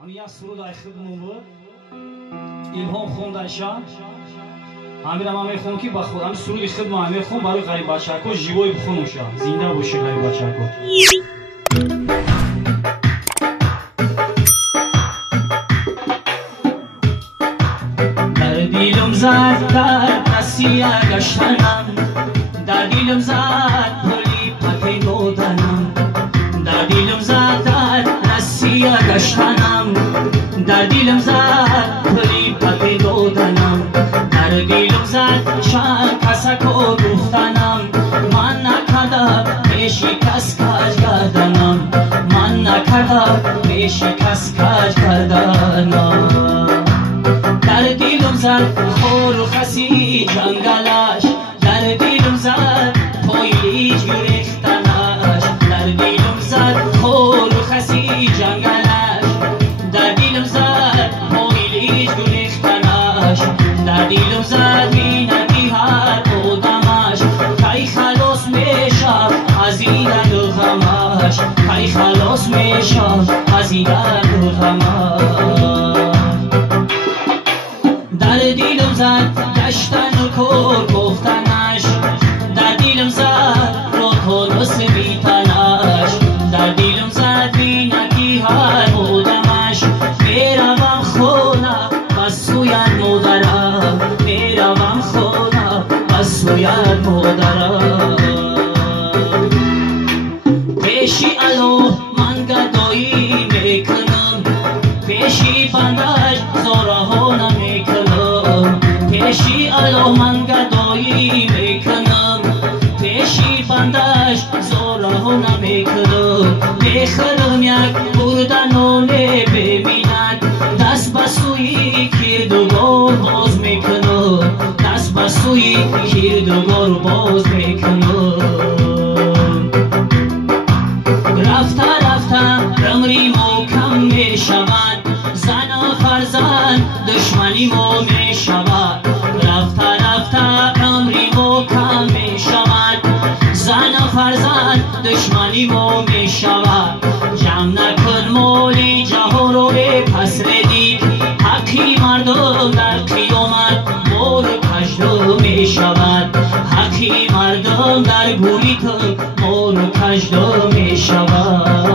همین یک سرود ای خودمون بود الهام خوندنشان همین هم میخونم که با خود همین سرودی خودمون میخونم برای غریب بچه‌ها جیبای بخونمشان زنده باشید غریب بچه‌ها در دیلم زد در نسیه گشتنم در دیلم زد پلی پتی دادنم در دیلم زد در نسیه گشتنم در دیلم زد پلی پتی دادنم در دیلم زد چند کسکو گفتنم من نکردم پیشی کس کج کردنم من نکردم پیشی کس کج کردنم در دیلم زد خور و خسی جنگلش در دیلم زد پایلیج گریختنش در دیلم زد خور و خسی جنگلش در دیلم زد پایلیج گریختنش در دیلم زد بینگی هر آدمش کی خلاص میشم از این غمش کی خلاص میشم از این غمش در دیلم زد گشتن و کور گفتنش در دیلم زد رو تونس بیتنش در دیلم زد بینگی هر بودمش میروم خونه بس سویت مادرم میروم خونه بس سویت مادرم پیشی الو من گدایی میکنم پیشی بندش زاره نمیکنم پیشی الو من گدایی میکنم پیشی بندش زاره نمیکنم میخرم یک بردنانه ببیند دست بسوی کردگار باز میکنم دست بسوی کردگار باز میکنم رفته رفته عمری ما کم میشود زن و فرزند دشمنی ما میشود رفته رفته عمری ما کم میشود زن و فرزند دشمنی ما میشود جمع نکن مالی جهان رو پس ردی حقی مردم در قیامت بار کجدو میشود حقی مردم در گوری تو بار کجدو میشود